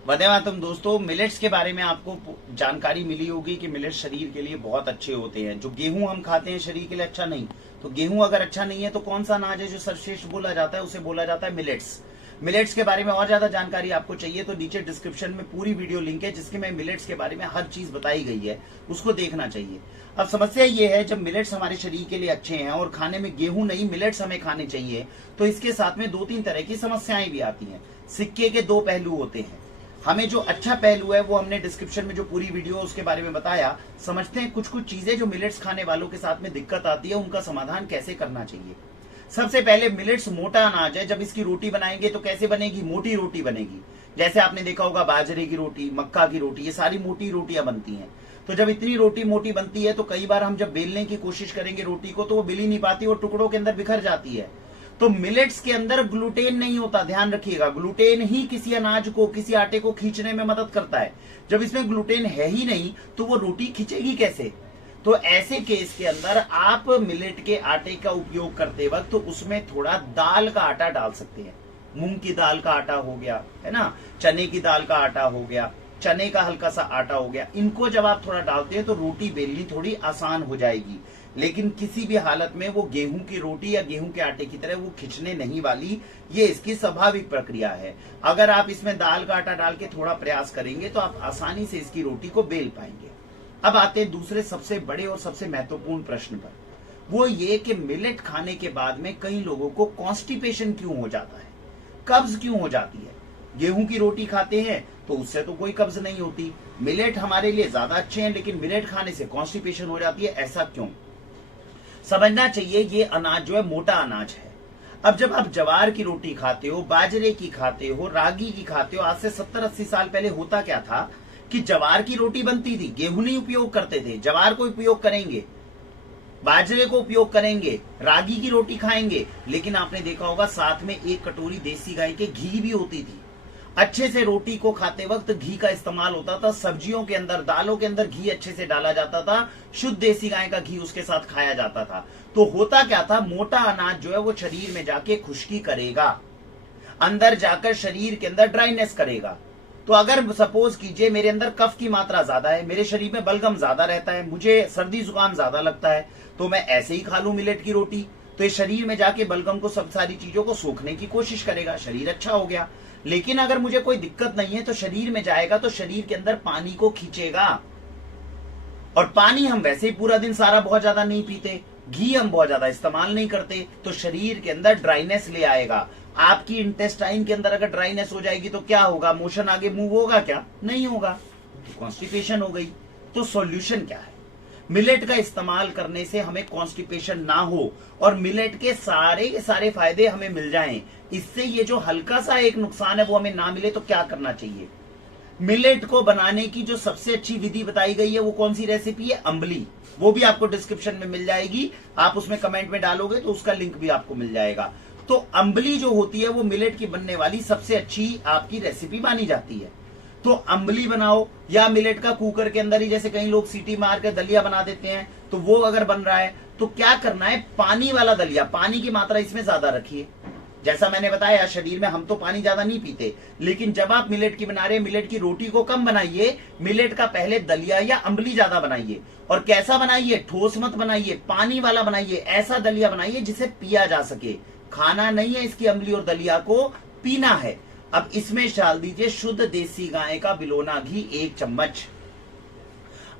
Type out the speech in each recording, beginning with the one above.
वंदे मातरम दोस्तों, मिलेट्स के बारे में आपको जानकारी मिली होगी कि मिलेट्स शरीर के लिए बहुत अच्छे होते हैं। जो गेहूं हम खाते हैं शरीर के लिए अच्छा नहीं, तो गेहूं अगर अच्छा नहीं है तो कौन सा अनाज है जो सर्वश्रेष्ठ बोला जाता है? उसे बोला जाता है मिलेट्स। मिलेट्स के बारे में और ज्यादा जानकारी आपको चाहिए तो नीचे डिस्क्रिप्शन में पूरी वीडियो लिंक है जिसके में मिलेट्स के बारे में हर चीज बताई गई है, उसको देखना चाहिए। अब समस्या ये है, जब मिलेट्स हमारे शरीर के लिए अच्छे हैं और खाने में गेहूं नहीं मिलेट्स हमें खाने चाहिए, तो इसके साथ में 2-3 तरह की समस्याएं भी आती हैं। सिक्के के दो पहलू होते हैं। हमें जो अच्छा पहलू है वो हमने डिस्क्रिप्शन में जो पूरी वीडियो है उसके बारे में बताया। समझते हैं कुछ कुछ चीजें जो मिलेट्स खाने वालों के साथ में दिक्कत आती है, उनका समाधान कैसे करना चाहिए। सबसे पहले, मिलेट्स मोटा अनाज है। जब इसकी रोटी बनाएंगे तो कैसे बनेगी? मोटी रोटी बनेगी। जैसे आपने देखा होगा बाजरे की रोटी, मक्का की रोटी, ये सारी मोटी रोटियां बनती हैं। तो जब इतनी रोटी मोटी बनती है तो कई बार हम जब बेलने की कोशिश करेंगे रोटी को तो वो बेल ही नहीं पाती और टुकड़ों के अंदर बिखर जाती है। तो मिलेट्स के अंदर ग्लूटेन नहीं होता, ध्यान रखिएगा। ग्लूटेन ही किसी अनाज को, किसी आटे को खींचने में मदद करता है। जब इसमें ग्लूटेन है ही नहीं तो वो रोटी खींचेगी कैसे? तो ऐसे केस के अंदर आप मिलेट के आटे का उपयोग करते वक्त तो उसमें थोड़ा दाल का आटा डाल सकते हैं। मूंग की दाल का आटा हो गया, है ना, चने की दाल का आटा हो गया, चने का हल्का सा आटा हो गया। इनको जब आप थोड़ा डालते हैं तो रोटी बेलनी थोड़ी आसान हो जाएगी। लेकिन किसी भी हालत में वो गेहूं की रोटी या गेहूं के आटे की तरह वो खिंचने नहीं वाली, ये इसकी स्वाभाविक प्रक्रिया है। अगर आप इसमें दाल का आटा डाल के थोड़ा प्रयास करेंगे तो आप आसानी से इसकी रोटी को बेल पाएंगे। अब आते हैं दूसरे सबसे बड़े और सबसे महत्वपूर्ण प्रश्न पर। वो ये कि मिलेट खाने के बाद में कई लोगों को कॉन्स्टिपेशन क्यों हो जाता है, कब्ज क्यों हो जाती है? गेहूं की रोटी खाते हैं तो उससे तो कोई कब्ज नहीं होती। मिलेट हमारे लिए ज्यादा अच्छे हैं लेकिन मिलेट खाने से कॉन्स्टिपेशन हो जाती है, ऐसा क्यों? समझना चाहिए ये अनाज जो है मोटा अनाज है। अब जब आप ज्वार की रोटी खाते हो, बाजरे की खाते हो, रागी की खाते हो, आज से 70-80 साल पहले होता क्या था कि ज्वार की रोटी बनती थी, गेहूं नहीं उपयोग करते थे। ज्वार को उपयोग करेंगे, बाजरे को उपयोग करेंगे, रागी की रोटी खाएंगे, लेकिन आपने देखा होगा साथ में एक कटोरी देसी गाय के घी भी होती थी। अच्छे से रोटी को खाते वक्त घी का इस्तेमाल होता था। सब्जियों के अंदर, दालों के अंदर घी अच्छे से डाला जाता था। शुद्ध देसी गाय का घी उसके साथ खाया जाता था। तो होता क्या था, मोटा अनाज जो है वो शरीर में जाके खुश्की करेगा, अंदर जाकर शरीर के अंदर ड्राइनेस करेगा। तो अगर सपोज कीजिए मेरे अंदर कफ की मात्रा ज्यादा है, मेरे शरीर में बलगम ज्यादा रहता है, मुझे सर्दी जुकाम ज्यादा लगता है, तो मैं ऐसे ही खा लूं मिलेट की रोटी, तो ये शरीर में जाके बलगम को, सब सारी चीजों को सोखने की कोशिश करेगा, शरीर अच्छा हो गया। लेकिन अगर मुझे कोई दिक्कत नहीं है तो शरीर में जाएगा तो शरीर के अंदर पानी को खींचेगा। और पानी हम वैसे ही पूरा दिन सारा बहुत ज्यादा नहीं पीते, घी हम बहुत ज्यादा इस्तेमाल नहीं करते, तो शरीर के अंदर ड्राइनेस ले आएगा। आपकी इंटेस्टाइन के अंदर अगर ड्राइनेस हो जाएगी तो क्या होगा? मोशन आगे मूव होगा क्या? नहीं होगा, तो कॉन्स्टिपेशन हो गई। तो सॉल्यूशन क्या है? मिलेट का इस्तेमाल करने से हमें कॉन्स्टिपेशन ना हो और मिलेट के सारे फायदे हमें मिल जाएं। इससे ये जो हल्का सा एक नुकसान है वो हमें ना मिले, तो क्या करना चाहिए? मिलेट को बनाने की जो सबसे अच्छी विधि बताई गई है वो कौन सी रेसिपी है? अम्बली। वो भी आपको डिस्क्रिप्शन में मिल जाएगी, आप उसमें कमेंट में डालोगे तो उसका लिंक भी आपको मिल जाएगा। तो अम्बली जो होती है वो मिलेट की बनने वाली सबसे अच्छी आपकी रेसिपी मानी जाती है। तो अम्बली बनाओ, या मिलेट का कुकर के अंदर ही, जैसे कई लोग सीटी मार कर दलिया बना देते हैं, तो वो अगर बन रहा है तो क्या करना है? पानी वाला दलिया, पानी की मात्रा इसमें ज्यादा रखिए। जैसा मैंने बताया, शरीर में हम तो पानी ज्यादा नहीं पीते, लेकिन जब आप मिलेट की बना रहे हैं, मिलेट की रोटी को कम बनाइए, मिलेट का पहले दलिया या अम्बली ज्यादा बनाइए। और कैसा बनाइए? ठोस मत बनाइए, पानी वाला बनाइए। ऐसा दलिया बनाइए जिसे पिया जा सके। खाना नहीं है इसकी अम्बली और दलिया को, पीना है। अब इसमें डाल दीजिए शुद्ध देसी गाय का बिलोना घी 1 चम्मच।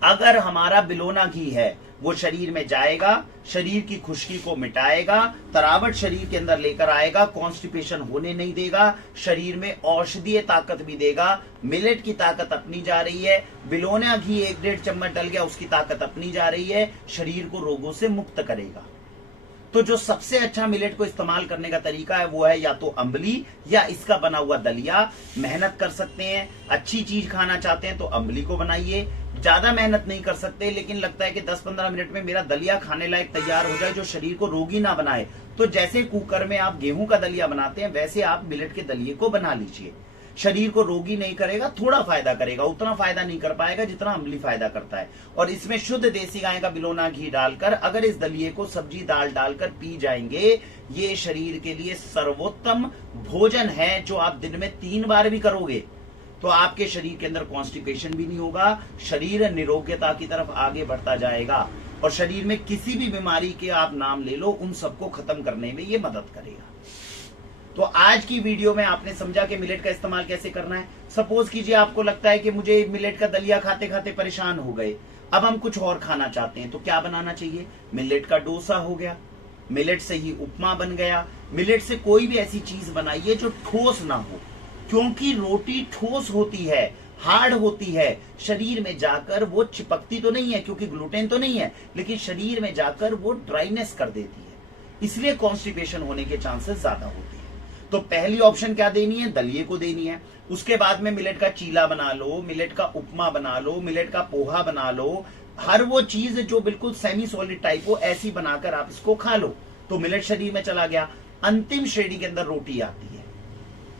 अगर हमारा बिलोना घी है वो शरीर में जाएगा, शरीर की खुश्की को मिटाएगा, तरावट शरीर के अंदर लेकर आएगा, कॉन्स्टिपेशन होने नहीं देगा, शरीर में औषधीय ताकत भी देगा। मिलेट की ताकत अपनी जा रही है, बिलोना घी 1-1.5 चम्मच डल गया, उसकी ताकत अपनी जा रही है, शरीर को रोगों से मुक्त करेगा। तो जो सबसे अच्छा मिलेट को इस्तेमाल करने का तरीका है वो है या तो अम्बली या इसका बना हुआ दलिया। मेहनत कर सकते हैं, अच्छी चीज खाना चाहते हैं तो अम्बली को बनाइए। ज्यादा मेहनत नहीं कर सकते लेकिन लगता है कि 10-15 मिनट में मेरा दलिया खाने लायक तैयार हो जाए जो शरीर को रोगी ना बनाए, तो जैसे कुकर में आप गेहूं का दलिया बनाते हैं वैसे आप मिलेट के दलिये को बना लीजिए। शरीर को रोगी नहीं करेगा, थोड़ा फायदा करेगा, उतना फायदा नहीं कर पाएगा जितना अम्बली फायदा करता है। और इसमें शुद्ध देसी गाय का बिलोना घी डालकर अगर इस दलिये को सब्जी दाल डालकर पी जाएंगे, ये शरीर के लिए सर्वोत्तम भोजन है जो आप दिन में 3 बार भी करोगे। तो आपके शरीर के अंदर कॉन्स्टिपेशन भी नहीं होगा, शरीर निरोग्यता की तरफ आगे बढ़ता जाएगा और शरीर में किसी भी बीमारी के आप नाम ले लो, उन सबको खत्म करने में ये मदद करेगा। तो आज की वीडियो में आपने समझा कि मिलेट का इस्तेमाल कैसे करना है। सपोज कीजिए आपको लगता है कि मुझे मिलेट का दलिया खाते खाते परेशान हो गए, अब हम कुछ और खाना चाहते हैं, तो क्या बनाना चाहिए? मिलेट का डोसा हो गया, मिलेट से ही उपमा बन गया, मिलेट से कोई भी ऐसी चीज बनाइए जो ठोस ना हो, क्योंकि रोटी ठोस होती है, हार्ड होती है, शरीर में जाकर वो चिपकती तो नहीं है क्योंकि ग्लूटेन तो नहीं है, लेकिन शरीर में जाकर वो ड्राइनेस कर देती है, इसलिए कॉन्स्टिपेशन होने के चांसेस ज्यादा होते हैं। तो पहली ऑप्शन क्या देनी है? दलिये को देनी है। उसके बाद में मिलेट का चीला बना लो, मिलेट का उपमा बना लो, मिलेट का पोहा बना लो, हर वो चीज जो बिल्कुल सेमी सॉलिड टाइप हो ऐसी बनाकर आप इसको खा लो, तो मिलेट शरीर में चला गया। अंतिम श्रेणी के अंदर रोटी आती है,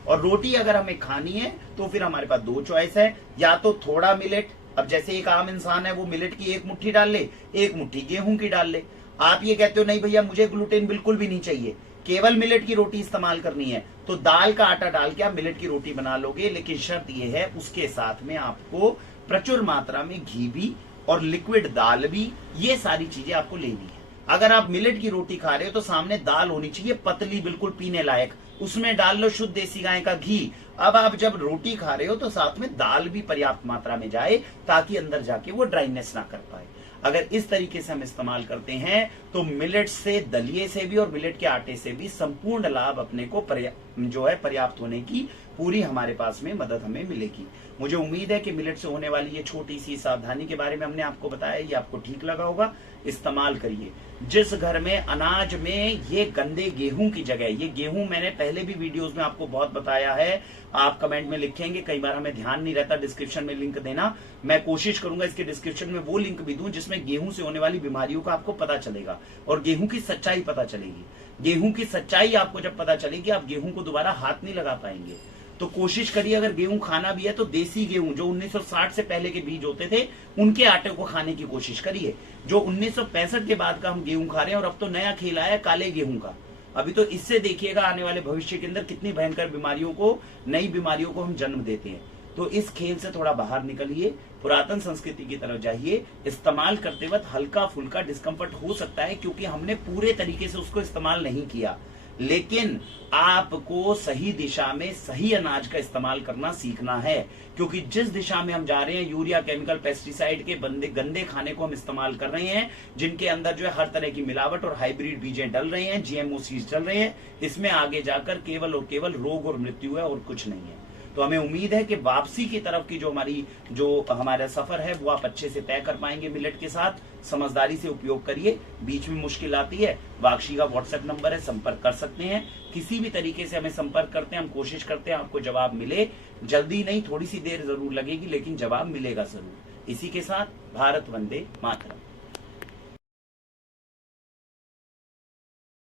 और रोटी अगर हमें खानी है तो फिर हमारे पास दो चॉइस है, या तो थोड़ा मिलेट, अब जैसे एक आम इंसान है वो मिलेट की एक मुट्ठी डाल ले, एक मुट्ठी गेहूं की डाल ले। आप ये कहते हो नहीं भैया मुझे ग्लूटेन बिल्कुल भी नहीं चाहिए, केवल मिलेट की रोटी इस्तेमाल करनी है, तो दाल का आटा डाल के आप मिलेट की रोटी बना लोगे, लेकिन शर्त यह है उसके साथ में आपको प्रचुर मात्रा में घी भी और लिक्विड दाल भी, ये सारी चीजें आपको लेनी है। अगर आप मिलेट की रोटी खा रहे हो तो सामने दाल होनी चाहिए पतली, बिल्कुल पीने लायक, उसमें डाल लो शुद्ध देसी गाय का घी। अब आप जब रोटी खा रहे हो तो साथ में दाल भी पर्याप्त मात्रा में जाए ताकि अंदर जाके वो ड्राइनेस ना कर पाए। अगर इस तरीके से हम इस्तेमाल करते हैं तो मिलेट से, दलिये से भी और मिलेट के आटे से भी संपूर्ण लाभ अपने को पर्याप्त होने की पूरी हमारे पास में मदद हमें मिलेगी। मुझे उम्मीद है कि मिलेट से होने वाली ये छोटी सी सावधानी के बारे में हमने आपको बताया, ये आपको ठीक लगा होगा। इस्तेमाल करिए। जिस घर में अनाज में ये गंदे गेहूं की जगह, ये गेहूं मैंने पहले भी वीडियोस में आपको बहुत बताया है, आप कमेंट में लिखेंगे, कई बार हमें ध्यान नहीं रहता डिस्क्रिप्शन में लिंक देना, मैं कोशिश करूंगा इसके डिस्क्रिप्शन में वो लिंक भी दूं जिसमें गेहूं से होने वाली बीमारियों का आपको पता चलेगा और गेहूं की सच्चाई पता चलेगी। गेहूं की सच्चाई आपको जब पता चलेगी आप गेहूं को दोबारा हाथ नहीं लगा पाएंगे। तो कोशिश करिए अगर गेहूं खाना भी है तो देसी गेहूं जो 1960 से पहले के बीज होते थे उनके आटे को खाने की कोशिश करिए। जो 1965 के बाद का हम गेहूं खा रहे हैं और अब तो नया खेल आया काले गेहूं का, अभी तो इससे देखिएगा आने वाले भविष्य के अंदर कितनी भयंकर बीमारियों को, नई बीमारियों को हम जन्म देते हैं। तो इस खेल से थोड़ा बाहर निकलिए, पुरातन संस्कृति की तरफ जाइए। इस्तेमाल करते वक्त हल्का फुल्का डिस्कम्फर्ट हो सकता है क्योंकि हमने पूरे तरीके से उसको इस्तेमाल नहीं किया, लेकिन आपको सही दिशा में सही अनाज का इस्तेमाल करना सीखना है, क्योंकि जिस दिशा में हम जा रहे हैं, यूरिया, केमिकल, पेस्टिसाइड के गंदे खाने को हम इस्तेमाल कर रहे हैं, जिनके अंदर जो है हर तरह की मिलावट और हाइब्रिड बीजें डल रहे हैं, जीएमओ सीड्स डल रहे हैं, इसमें आगे जाकर केवल और केवल रोग और मृत्यु है और कुछ नहीं है। तो हमें उम्मीद है कि वापसी की तरफ की जो हमारा सफर है वो आप अच्छे से तय कर पाएंगे मिलेट के साथ। समझदारी से उपयोग करिए, बीच में मुश्किल आती है, वाक्षी का व्हाट्सएप नंबर है, संपर्क कर सकते हैं। किसी भी तरीके से हमें संपर्क करते हैं, हम कोशिश करते हैं आपको जवाब मिले, जल्दी नहीं, थोड़ी सी देर जरूर लगेगी लेकिन जवाब मिलेगा जरूर। इसी के साथ भारत वंदे मातरम।